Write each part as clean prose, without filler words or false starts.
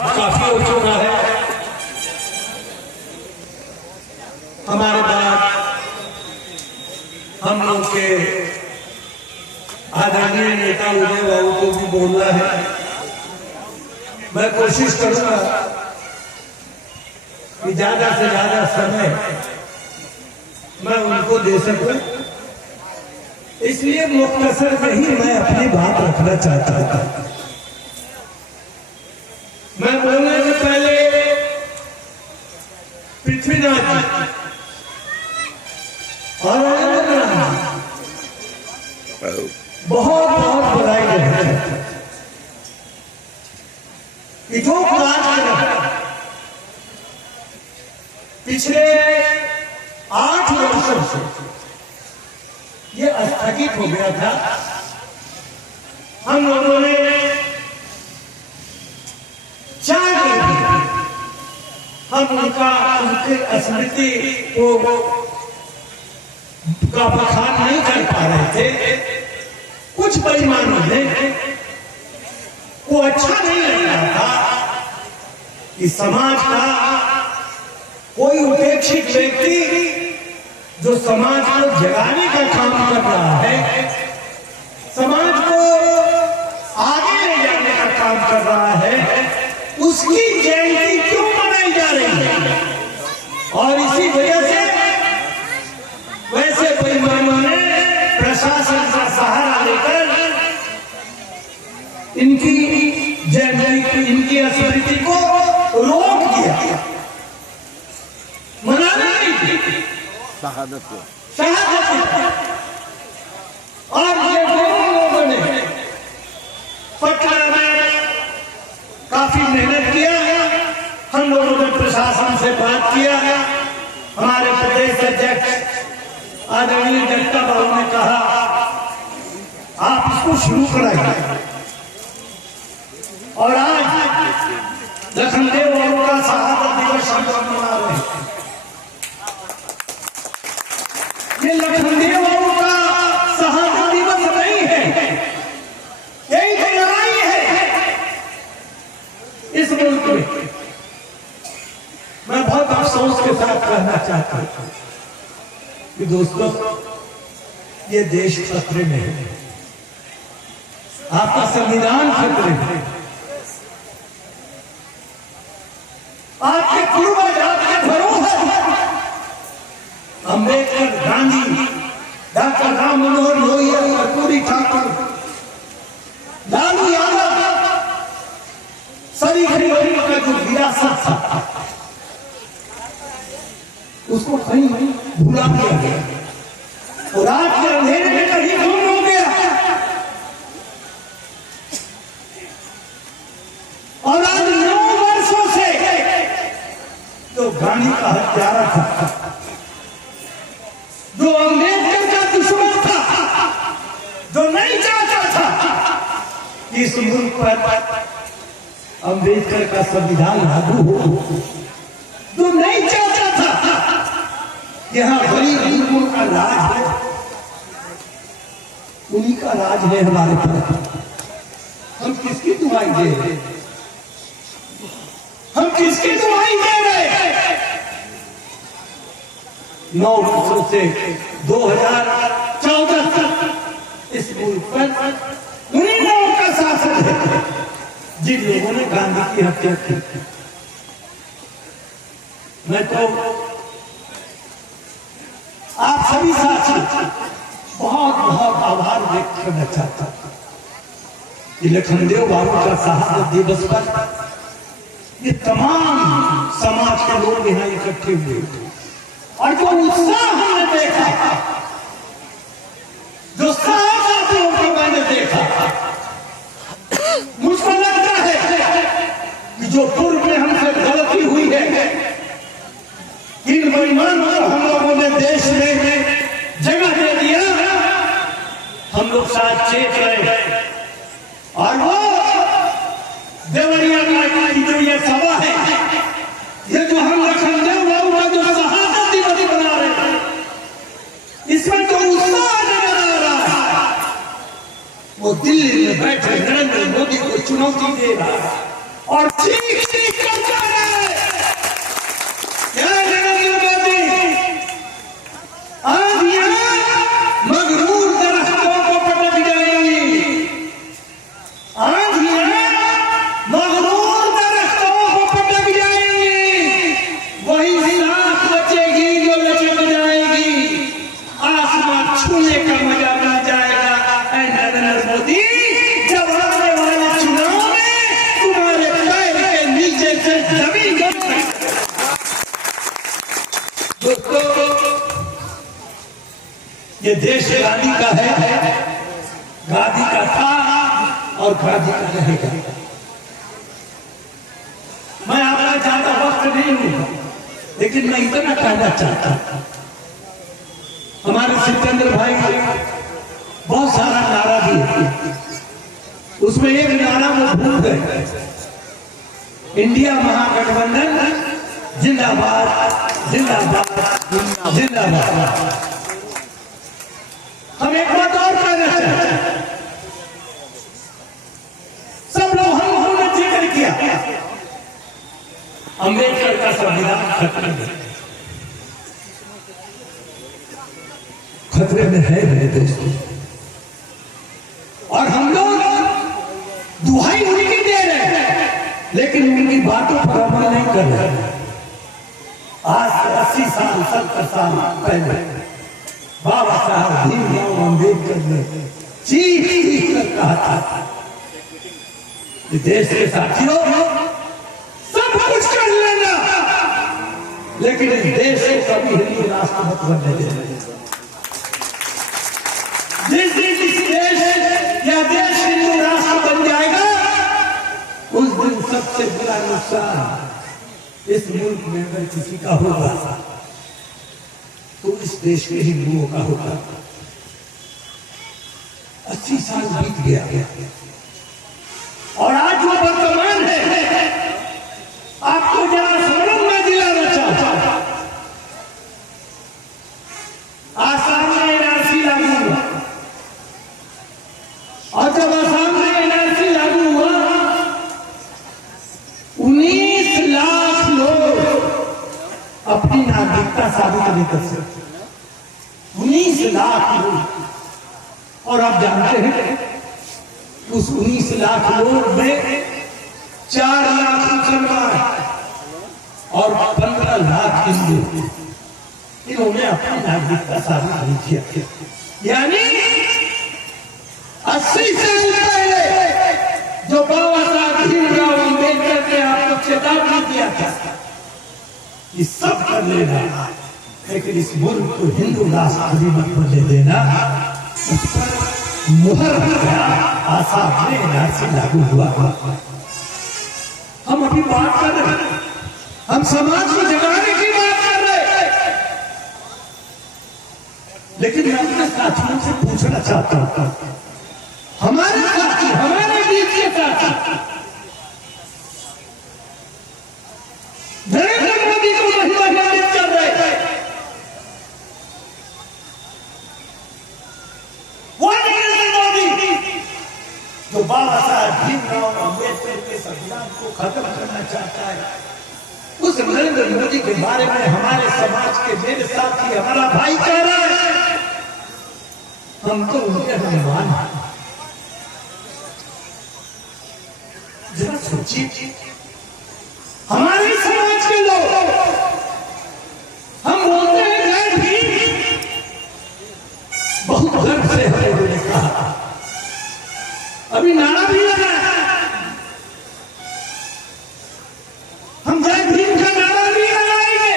काफी हो चुका है। हमारे बाद हम लोग के आदरणीय नेता उदय बाबू को भी बोलना है। मैं कोशिश करूंगा कि ज्यादा से ज्यादा समय मैं उनको दे सकूं, इसलिए मुख्तसर में ही मैं अपनी बात रखना चाहता था। मैं बोलने से पहले पृथ्वीनाथ जी और बहुत बहुत बधाई देना चाहता हूं कि जो कार्यक्रम पिछले 8 वर्षों से ये स्थगित हो गया था, हम लोगों ने 4 दिन हम उनके स्मृति को का बखान नहीं कर पा रहे थे। कुछ बेईमानों ने वो अच्छा नहीं लग रहा था कि समाज का कोई उपेक्षित व्यक्ति जो समाज को जगाने का काम कर रहा है, समाज को आगे ले जाने का काम कर रहा है, उसकी जयंती क्यों मनाई जा रही है। और इसी वजह से वैसे बेईमानों ने प्रशासन का सहारा लेकर इनकी जयंती, इनकी स्मृति को रोक दिया, मनाना नहीं थी शहादत को। और ये दोनों लोगों ने पटना में काफी मेहनत किया। हम लोगों ने प्रशासन से बात किया। हमारे प्रदेश अध्यक्ष आदरणीय जनता बाबू ने कहा आप इसको शुरू कराइए। और आज लखनदेव बाबू का शहादत दिवस हम लोग मना रहे हैं। ये लखनदेव बाबू का शहादत दिवस नहीं है, यही तो लड़ाई है इस मुल्क में। मैं बहुत अफसोस के साथ कहना चाहता हूं कि दोस्तों ये देश खतरे में है, आपका संविधान खतरे में है, आपके पूर्वज, आपके धरोहर अम्बेडकर, गांधी, डॉक्टर राम मनोहर लोहिया, कर्पूरी ठाकुर, लालू यादव, सभी गरीबों का जो विरासत था उसको कहीं भुला दिया गया और रात के अंधेरे में कहीं गुम हो गया। और आज 9 वर्षों से जो गांधी का हत्यारा था, जो अम्बेडकर का दुश्मन था, जो नहीं चाहता था कि इस मुल्क पर अम्बेडकर का संविधान लागू हो, जो नहीं चाहता था यहाँ गरीब लोगों का राज है, उन्हीं का राज है हमारे पर। हम किसकी दुहाई दे रहे, हम किसकी दुहाई दे रहे। 9 वर्षों से 2014 तक इस मुल्क पर उन्हीं लोगों का शासन है जिन लोगों ने गांधी की हत्या की। मैं तो आप सभी साथी बहुत बहुत आभार व्यक्त करना चाहता हूं कि लखनदेव बाबू का शहादत दिवस पर ये तमाम समाज के लोग यहाँ इकट्ठे हुए और जो उत्साह हमने देखा, जो साहब को मैंने देखा, मुझको लगता है कि जो पूर्व में हमसे गलती हुई है, इन बेईमानों को हम लोगों ने देश में जगह दे दिया, हम लोग साथ चेत रहे। और वो देवरिया की जो ये सभा है, ये जो हम लखनदेव बाबू का जो शहादत दिवस बना रहे हैं, इसमें जो उत्साह नजर आ रहा है, वो दिल्ली में बैठे नरेंद्र मोदी को चुनौती दे रहा है और ठीक ये देश गांधी का है, गांधी का था और गांधी का रहेगा। मैं आपका ज्यादा वक्त नहीं हूं, लेकिन मैं इतना कहना चाहता हूं, हमारे सिकंदर भाई बहुत सारा नारा दिए, उसमें एक नारा वो भूल गए, इंडिया महागठबंधन जिंदाबाद जिंदाबाद जिंदाबाद। हम एक बात और कहना चाहते हैं, सब लोग हमने जिक्र किया अम्बेडकर का संविधान खतरे में है मेरे दोस्तों, और हम लोग दुहाई उनकी दे रहे हैं, लेकिन उनकी बातों पर अमल नहीं कर रहे। आज से 80 साल 70 साल पहले बाबा साहब भीमराव अम्बेडकर ने चीख कर कहा था कि देश के साथियों सब कुछ कर लेना, लेकिन इस देश को कभी हिंदू राष्ट्र मत बनने देना। जिस दिन इस देश या देश हिंदू राष्ट्र बन जाएगा, उस दिन सबसे बड़ा नुकसान इस मुल्क में अगर किसी का होगा तो इस देश के हिंदुओं का होगा। 80 साल बीत गया और आज जो वर्तमान है, आपको जरा स्मरण में दिलाना चाहता हूं। आसाम में एनआरसी लागू हुआ, और जब आसाम में एनआरसी लागू हुआ, 19 लाख लोग अपनी नागरिकता साबित नहीं कर सकते। 19 लाख लोग, और आप जानते हैं उस 19 लाख लोग में 4 लाख मुसलमान और 15 लाख हिंदू, इन्होंने अपनी नागरिकता साबित नहीं किया। यानी 80 साल पहले जो बाबा साहब भीमराव अम्बेडकर ने आपको चेतावनी दिया था कि सब कर लेना, लेकिन इस मुल्क को हिंदू राष्ट्र मत बनने देना, उस पर मुहर गया। आसाम में एनआरसी लागू हुआ। हम अभी बात कर रहे हैं, हम समाज को जगाने की बात कर रहे हैं, लेकिन मैं अपने साथियों से पूछना चाहता हूं, हमारे साथी, हमारे बीच के साथी नरेंद्र मोदी को नहीं सम्मानित कर रहे हैं। वो नरेंद्र मोदी जो बाबा साहब भीमराव अम्बेडकर के संविधान को खत्म करना चाहता है, उस नरेंद्र मोदी के बारे में हमारे समाज के मेरे साथी, हमारा भाई कह रहा है हम तो उनके मेहमान हैं। जरा सोचिए, हमारे समाज के लोग, हम बोलते हैं जय भीम, बहुत गर्व से हमने कहा, अभी नारा भी लगा है, हम जय भीम का नारा भी लगाएंगे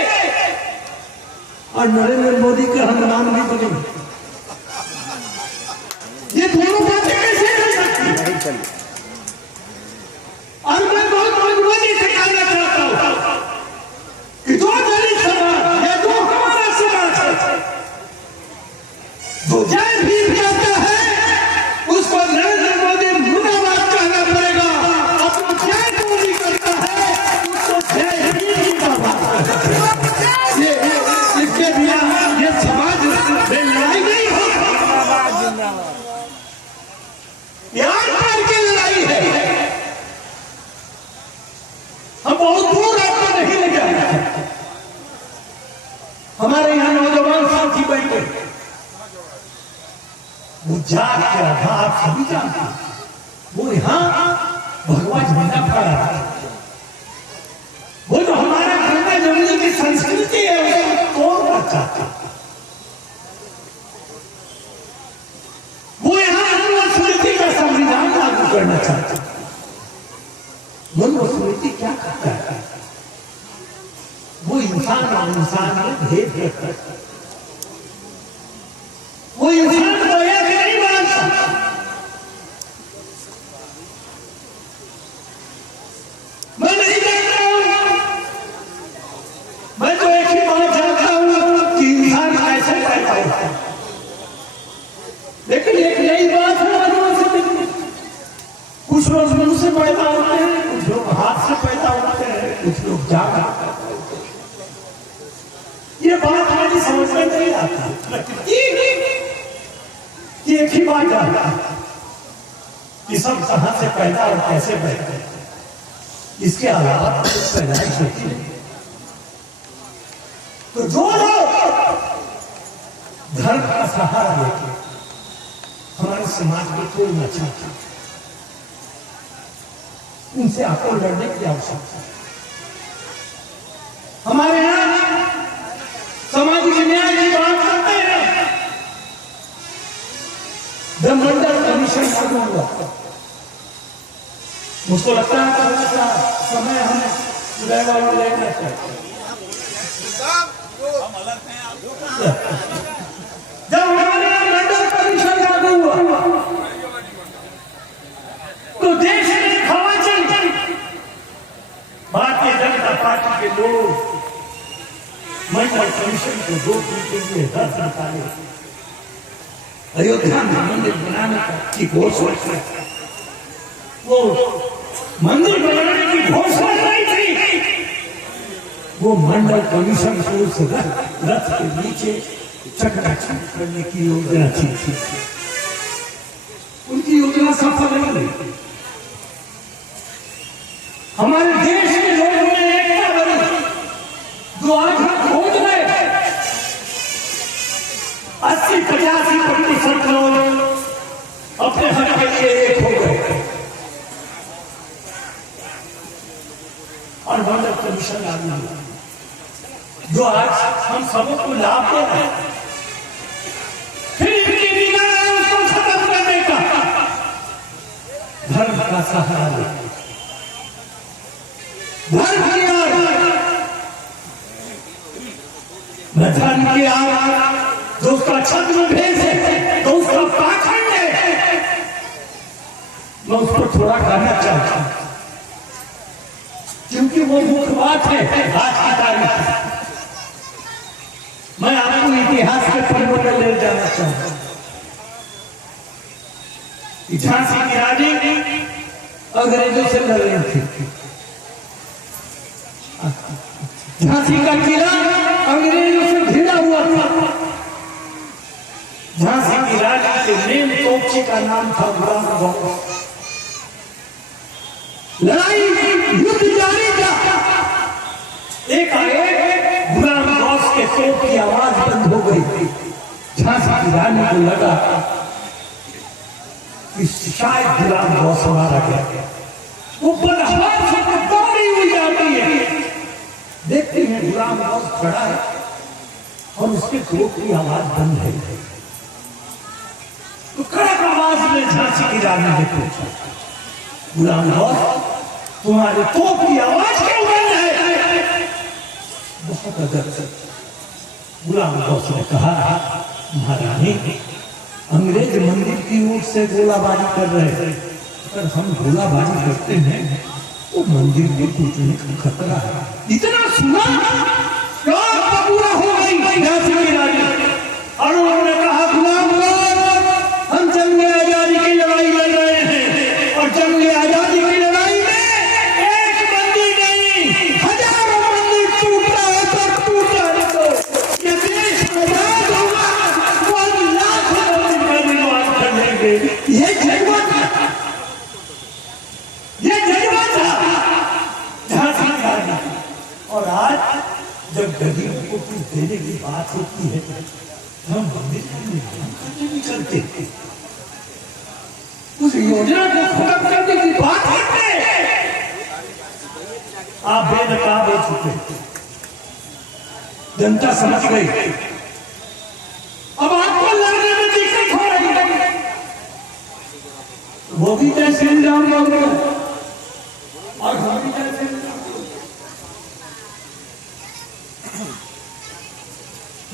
और नरेंद्र मोदी के हम नाम नहीं बनेंगे। ये दोनों बातें कैसे हो सकती? और मैं बहुत मजबूरी से कहना चाहता हूं कि जो दलित समाज है, जो हमारा समाज है, जो जय भीम कहता है, उसको नरेंद्र मोदी मुर्दाबाद कहना पड़ेगा। और जो जय मोदी करता है, उसको जय भीम जिंदाबाद कहना पड़ेगा। इसके बिना ये समाज में लड़ाई नहीं हो, यार की लड़ाई है। हम बहुत दूर आपको नहीं ले जाएंगे। हमारे यहां नौजवान साथी बैठे, वो जात के आधार सभी जानते हैं, वो यहां भगवा झंडा फहरा रहा है। वो जो हमारे गंगा जमुनी की संस्कृति है, उसको तोड़ना चाहते हैं। वो यहां मनुस्मृति का संविधान लागू करना चाहते हैं। मनुस्मृति क्या कहता है? वो इंसान और इंसान में भेद करता है। वो कुछ लोग जागा। ये बात हमारी समझ में नहीं आती। एक ही बात आता कि सब कहां से पैदा और कैसे पैदा, इसके अलावा पैदाइश होती है। तो जो लोग धर्म का सहारा लेके हमारे समाज में तोड़ना चाहते हैं, उनसे आपको लड़ने की आवश्यकता है। हमारे यहां सामाजिक न्याय की बात करते हैं, जब मंडल कमीशन लागू हुआ, मुझको लगता है थोड़ा सा समय हमें लेना चाहिए। जब हमारे यहां मंडल कमीशन लागू हुआ तो देश में हवा चल गई। भारतीय जनता पार्टी के लोग मंडल कमीशन को 2 दिन के लिए रद्द निकाले, अयोध्या में मंदिर बनाने की घोषणा, वो मंदिर बनाने की घोषणा नहीं थी, वो मंडल कमीशन को उस रथ के नीचे चकनाचूर करने की योजना थी। उनकी योजना सफल नहीं हुई। हमारे देश के लोगों ने एकता बनी, जो आज हम खोज रहे 80-85% लोग अपने हक के लिए एक हो गए और मंडल कमीशन लागू हुआ, जो आज हम सबको लाभ दे रहे हैं। फिर इनकी निगाह उसको खत्म करने का, धर्म का सहारा लेकर धर्म की धर्म की जो उसका छद्म भेष है, तो उसका पाखंड है, मैं उस पर थोड़ा कहना चाहता हूं, क्योंकि वो मुख्य बात है आज की तारीख। मैं आपको इतिहास के पन्नों में ले जाना चाहता हूं। झांसी की रानी अंग्रेजों से लड़ रही थी। झांसी का किला अंग्रेजों से घिरा हुआ था। झांसी की रानी के मेन तोपची का नाम था गुलाम गौस। लड़ाई युद्ध जारी था। एक गुलाम गौस के तोप की आवाज बंद हो गई। झांसी की रानी को लगा कि शायद गुलाम गौस मारा गया। वो बदहाल से दौड़ी हुई जाती है, देखते हैं गुलाम गौस खड़ा है और उसके तोप की आवाज बंद है। तो कड़क आवाज में झांसी की रानी ने पूछा, गुलाम गौस तुम्हारे तोप की आवाज क्यों बंद है? बहुत अदब से गुलाम गौस ने कहा, महारानी अंग्रेज मंदिर की ओर से गोलाबारी कर रहे हैं, अगर हम गोलाबारी करते हैं तो मंदिर में टूटने का खतरा है। इतना सुना पूरा हो गई झांसी की रानी और उन्होंने कहा, गुलाम गौस हम जंग आजादी की लड़ाई लड़ रहे हैं और जंग आजादी की लड़ाई में एक मंदिर नहीं हजारों मंदिर टूट रहा है तो टूट जाने दो। ये देश आजाद होगा वो लाखों मंदिर का निर्माण कर लेंगे। ये जज्बा था, ये जज्बा था झांसी की रानी। और आज जब गरीब को कुछ देने की बात होती है हम मंदिर का निर्माण करने नहीं करते, उस योजना को खत्म करने की बात करते आप बेनकाब हो चुके। जनता समझ गई, अब आपको लड़ने में दिक्कत हो रही है। वो भी जय श्री राम बोल रहे और हम भी जय श्री राम।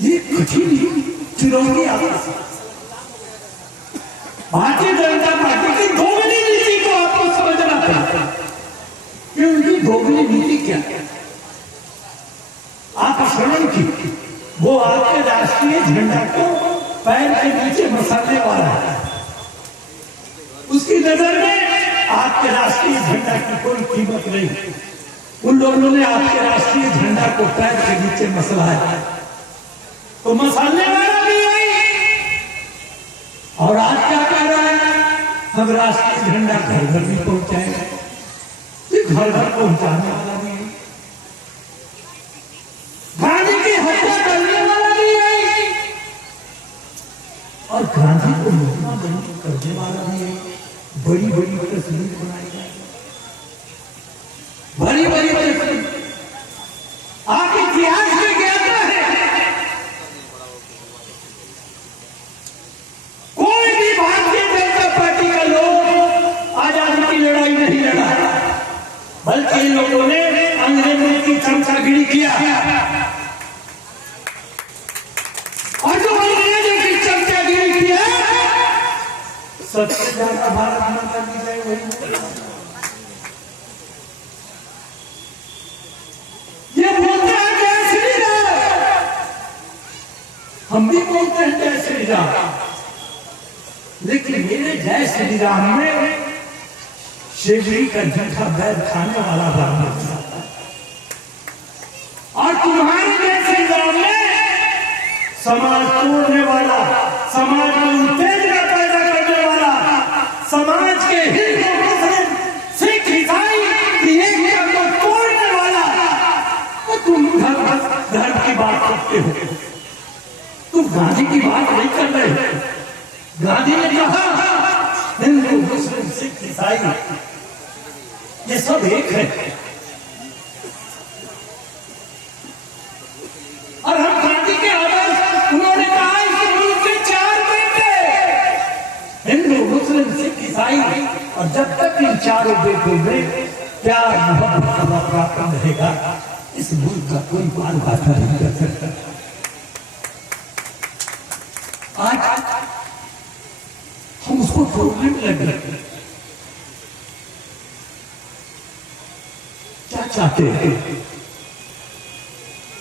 ये कठिन चुनौती आपको भारतीय जनता पार्टी की दोगली नीति को आपको समझना पड़ेगा कि उनकी दोगली नीति क्या है। आप श्रवण की, वो आपके राष्ट्रीय झंडा को पैर के नीचे मसालने वाला है। उसकी नजर में आपके राष्ट्रीय झंडा की कोई कीमत नहीं। उन लोगों ने आपके राष्ट्रीय झंडा को पैर के नीचे मसलाया, तो मसालने वाला भी आई। और आज क्या कह रहा है, हम राष्ट्रीय झंडा घर घर भी पहुंचाएंगे। घर घर पहुंचाने वाला भी है, गांधी की हत्या करने वाला भी है, और गांधी को मुद्दा बंदी करने वाला भी है। बड़ी बड़ी तस्वीर बनाई जाएगी, बड़ी बड़ी तस्वीर। आप इतिहास में ज्ञाता है, कोई भी भारतीय जनता पार्टी का लोग आजादी की लड़ाई नहीं लड़ा, बल्कि इन लोगों ने अंग्रेजों की चमचागिरी किया। और जो अंग्रेजों की चमचागिरी किया, सबसे ज्यादा भारत माता की जय वही। ये बोलते हैं जय श्री राम, हम भी बोलते हैं जय श्री राम, लेकिन मेरे जय श्री राम में शेवड़ी का जूठा बैर खाने वाला ब्राह्मण जाता है, और तुम्हारे जय श्री राम में समाज तोड़ने वाला, समाज में उत्तेजना पैदा करने वाला, समाज के हिंदू मुस्लिम सिख ईसाई की एकता को तोड़ने वाला, तो तुम धर्म की बात करते हो, तुम गांधी की बात नहीं कर रहे हो। गांधी ने कहा हिंदू मुस्लिम सिख ईसाई ये सब एक है, और हम गांधी के आदर्श, उन्होंने कहा कि मुल्क के 4 बेटे, हिंदू मुस्लिम सिख ईसाई, और जब तक इन चारों बेटों में प्यार मोहब्बत प्राप्त रहेगा, इस मुल्क का कोई बाल बाधा नहीं कर सकता। आज हम उसको तोड़ने में लग रहे, क्या चाहते हैं,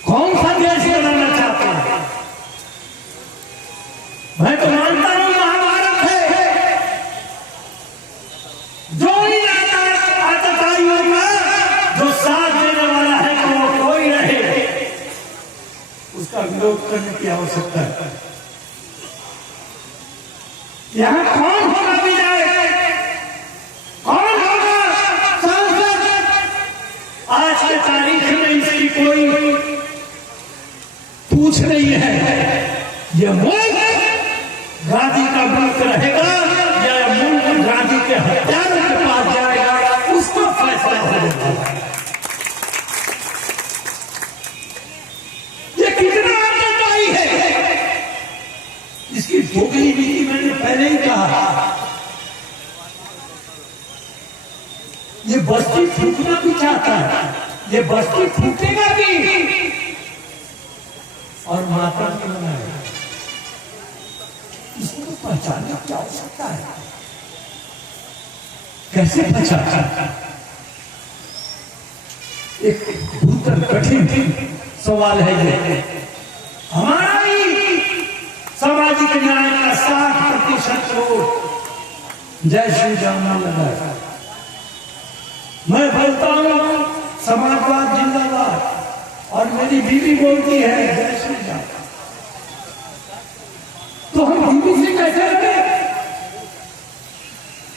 कौन सा देश बनाना चाहते हैं? मैं तो मानता हूं महाभारत है, जो ही आतताइयों का जो साथ देने वाला है तो वो कोई रहे, उसका विरोध करने की आवश्यकता है। यहां कौन होगा विधायक, कौन होगा सांसद, आज के तारीख में इसकी कोई पूछ नहीं है। यह मुल्क गांधी का मुल्क रहेगा या मुल्क गांधी के हत्यारों के पास जाएगा, उसका फैसला होगा। ये कितना आतंकवादी है, इसकी दोगली नीति मैंने पहले ही कहा। ये बस्ती फूटना भी चाहता है, ये बस्ती फूटेगा भी, और माता भी बनाएगा। इसको तो पहचानने की आवश्यकता है, कैसे पहचाना? एक भूतल कठिन सवाल है ये। हमारा ही सामाजिक न्याय का 60% वोट जय श्री राम लगा है। मैं बोलता हूं समाजवाद जिंदाबाद, और मेरी बीवी बोलती है जय श्री राम, तो हम बीवी से कैसे लड़े?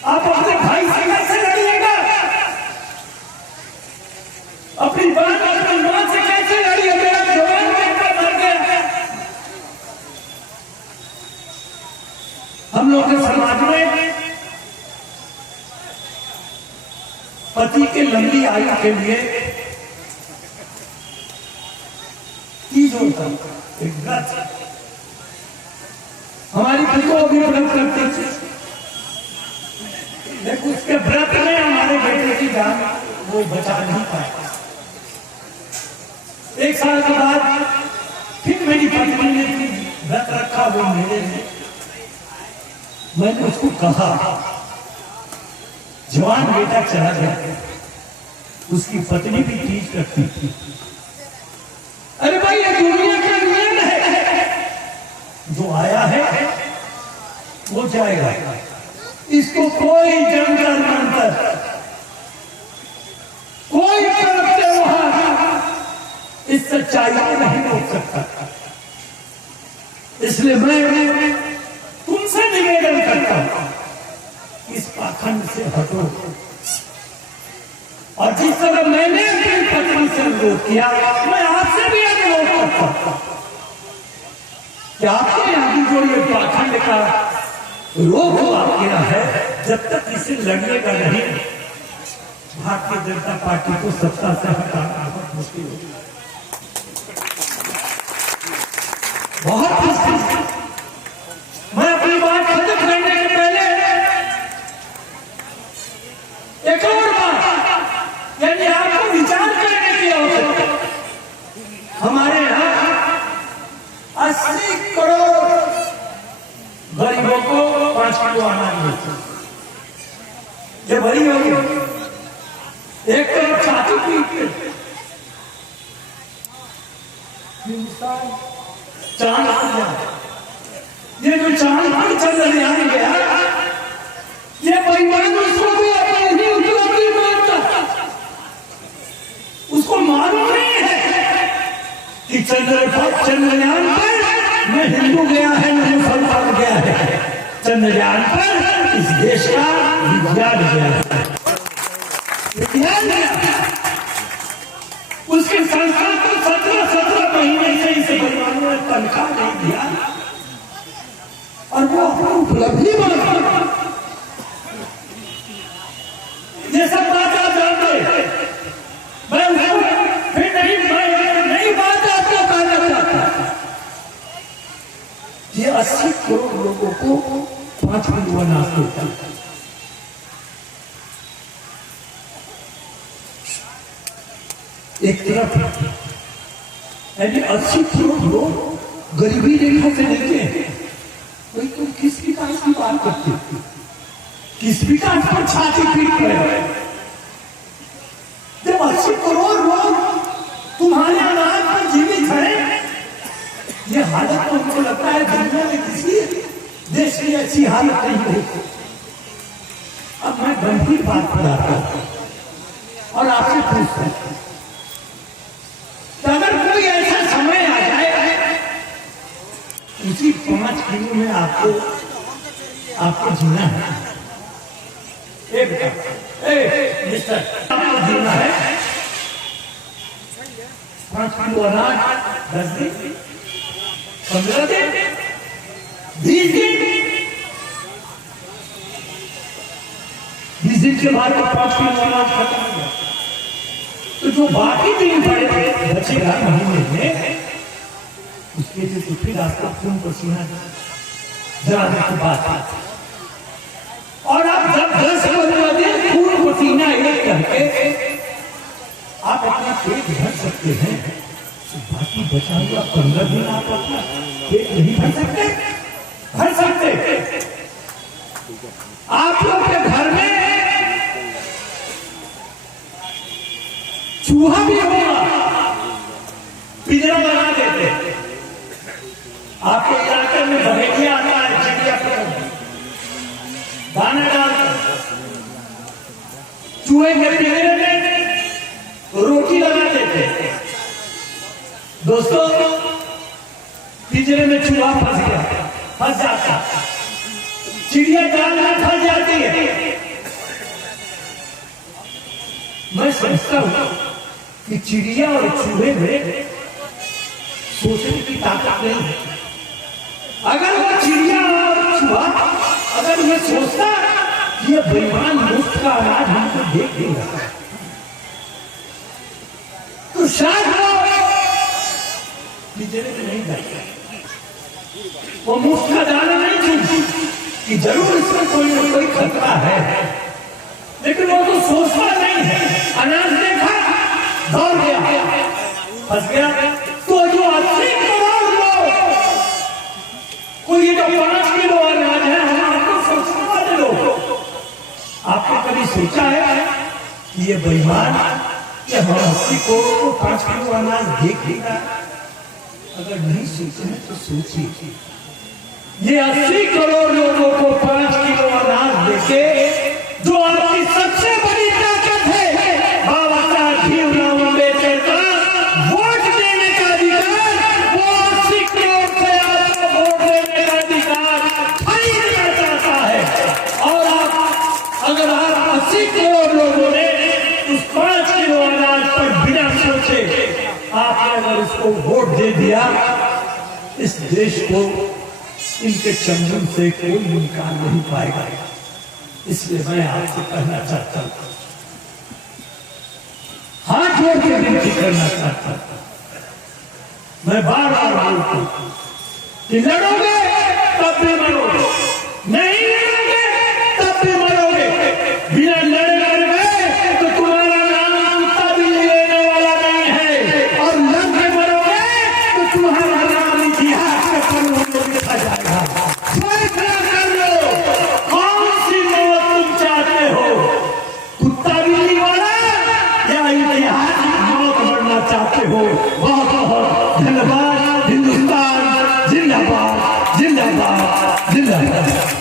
आप अपने भाई से कैसे लड़िएगा? अपनी बात अपनी मां से कैसे लड़िए? मेरा जवान बेटा मर गया। हम लोग के समाज में पति के लंबी आयु के लिए तीज होता एक व्रत, हमारी पति भी व्रत करती थी, लेकिन उसके व्रत में हमारे बेटे की जान वो बचा नहीं पाया। 1 साल के बाद फिर मेरी पत्नी ने व्रत रखा, वो मेरे लिए। मैंने उसको कहा, जवान बेटा चला गया, उसकी पत्नी भी तीज करती थी। अरे भाई ये दुनिया का नियम है, जो आया है वो जाएगा, इसको कोई जंतर मंतर, कोई इस सच्चाई को नहीं रोक सकता। इसलिए मैं तुमसे निवेदन करता हूं, इस पाखंड से हटो। और जिस तरह मैंने अपनी पत्नी से अनुरोध किया, मैं आपसे भी अनुरोध करता हूं कि आपके यहाँ जो ये पाखंड का रोग वाकया है, जब तक इसे लड़ने का नहीं, भारतीय जनता पार्टी को सत्ता से हटाना बहुत मुश्किल होगी, बहुत मुश्किल। मैं अपनी बात खत्म करने के पहले एक और बात, यानी आपको विचार करने की आवश्यकता। हमारे यहाँ 80 करोड़ गरीबों को 5 किलो अनाज मिलता है। ये बड़ी होगी, एक तरफ छाती पीट चांद आ गया। ये जो चांद पर चंद्रयान गया, ये बेईमान उसको भी अपनी उपलब्धि मानता। उसको मालूम नहीं है कि चंद्रयान पर न हिंदू गया है न मुसलमान गया है, चंद्रयान पर इस देश का विज्ञान गया है। विज्ञान उसके संस्थान को 17 महीने से इसे बेईमानों ने तनख्वाह नहीं दिया और वो अपनी उपलब्धि मानता। ये सब बात आप जानते हैं, मैं उसको फिर नई बात आपको कहना चाहता। ये 80 करोड़ लोगों को 5 किलो अनाज देता है। एक तरफ यानी 80 करोड़ लोग गरीबी रेखा से नीचे हैं। कोई तुम किस विकास की बात करते हो? किस विकास पर छाती पीट रहे हो? जब 80 करोड़ लोग तुम्हारे अनाज पर जीवित हैं, ये हालत तो मुझे लगता है दुनिया में किसी देश की ऐसी हालत नहीं हुई। अब मैं गंभीर बात पर आता हूं और आपसे पूछता हूं, अगर कोई ऐसा समय आ जाए उसी 5 किलो में आपको जीना है, मिस्टर आपको जीना है, 5 किलो अनाज 10 दिन, 15 दिन, 20 दिन, 20 दिन के बाद 5 किलो अनाज खत्म हो गया, तो जो बाकी दिन बचेगा महीने में, उसके लिए तो फिर आपका खून पसीना जलाने की बात है। और आप जब 10-15 दिन खून पसीना एक करके आप अपना पेट भर सकते हैं, तो बाकी बचा हुआ 15 दिन आप अपना पेट नहीं भर सकते। आप लोग के घर में चूहा भी होगा, पिंजरा बना देते। आपके इलाके में बहेलिया आता है, चिड़िया दाना डालते, चूहे के पिंजरे में रोटी लगा देते। दोस्तों, पिंजरे में चूहा फंस जाता, चिड़िया जाल में फंस जाती है। मैं समझता हूं कि चिड़िया और चूहे में सोचने की ताकत नहीं है। अगर वो चिड़िया और चूहा अगर ये सोचता कि ये बेईमान मुफ्त का अनाज हमको दे देगा, तो शायद वो पिंजरे में नहीं जाएगा, वो मुफ्त का दाना नहीं चुनती कि जरूर इसमें कोई ना कोई खतरा है, लेकिन वो तो सोचता नहीं है। अनाज देखा, दौड़ गया, फंस गया। तो जो 80 करोड़ लोग, कोई ये जो 5 किलो अनाज है, हम आपको सोचने वाले लोग, आपने कभी सोचा है कि ये बेईमान कि हम 80 करोड़ को 5 किलो अनाज देगा? अगर नहीं सोचे हैं तो सोचिए, ये 80 करोड़ लोगों को 5 किलो अनाज देके जो आपकी सबसे बड़ी ताकत है, बाबा साहब भीमराव अम्बेडकर का वोट दे इसको वोट दे दिया, इस देश को इनके चंदन से कोई निकाल नहीं पाएगा। इसलिए मैं आपसे कहना चाहता हूं, हाथ जोड़ के विनती करना चाहता हूं, मैं बार बार बोलता हूं कि लड़ोगे तब भी मरोगे, नहीं लड़ोगे तब भी मरोगे। बिना लड़े मर गए तो तुम्हारा नाम कुत्ता भी लेने वाला नहीं है, और लड़ के मरोगे तो तुम्हारा नाम इतिहास के पन्नों में लिखा जाएगा। फैसला कर लो, कौन सी मौत तुम चाहते हो, कुत्ता बिल्ली वाला या ऐतिहासिक मौत मरना चाहते हो। बहुत बहुत धन्यवाद। हिंदुस्तान जिंदाबाद, जिंदाबाद, जिंदाबाद।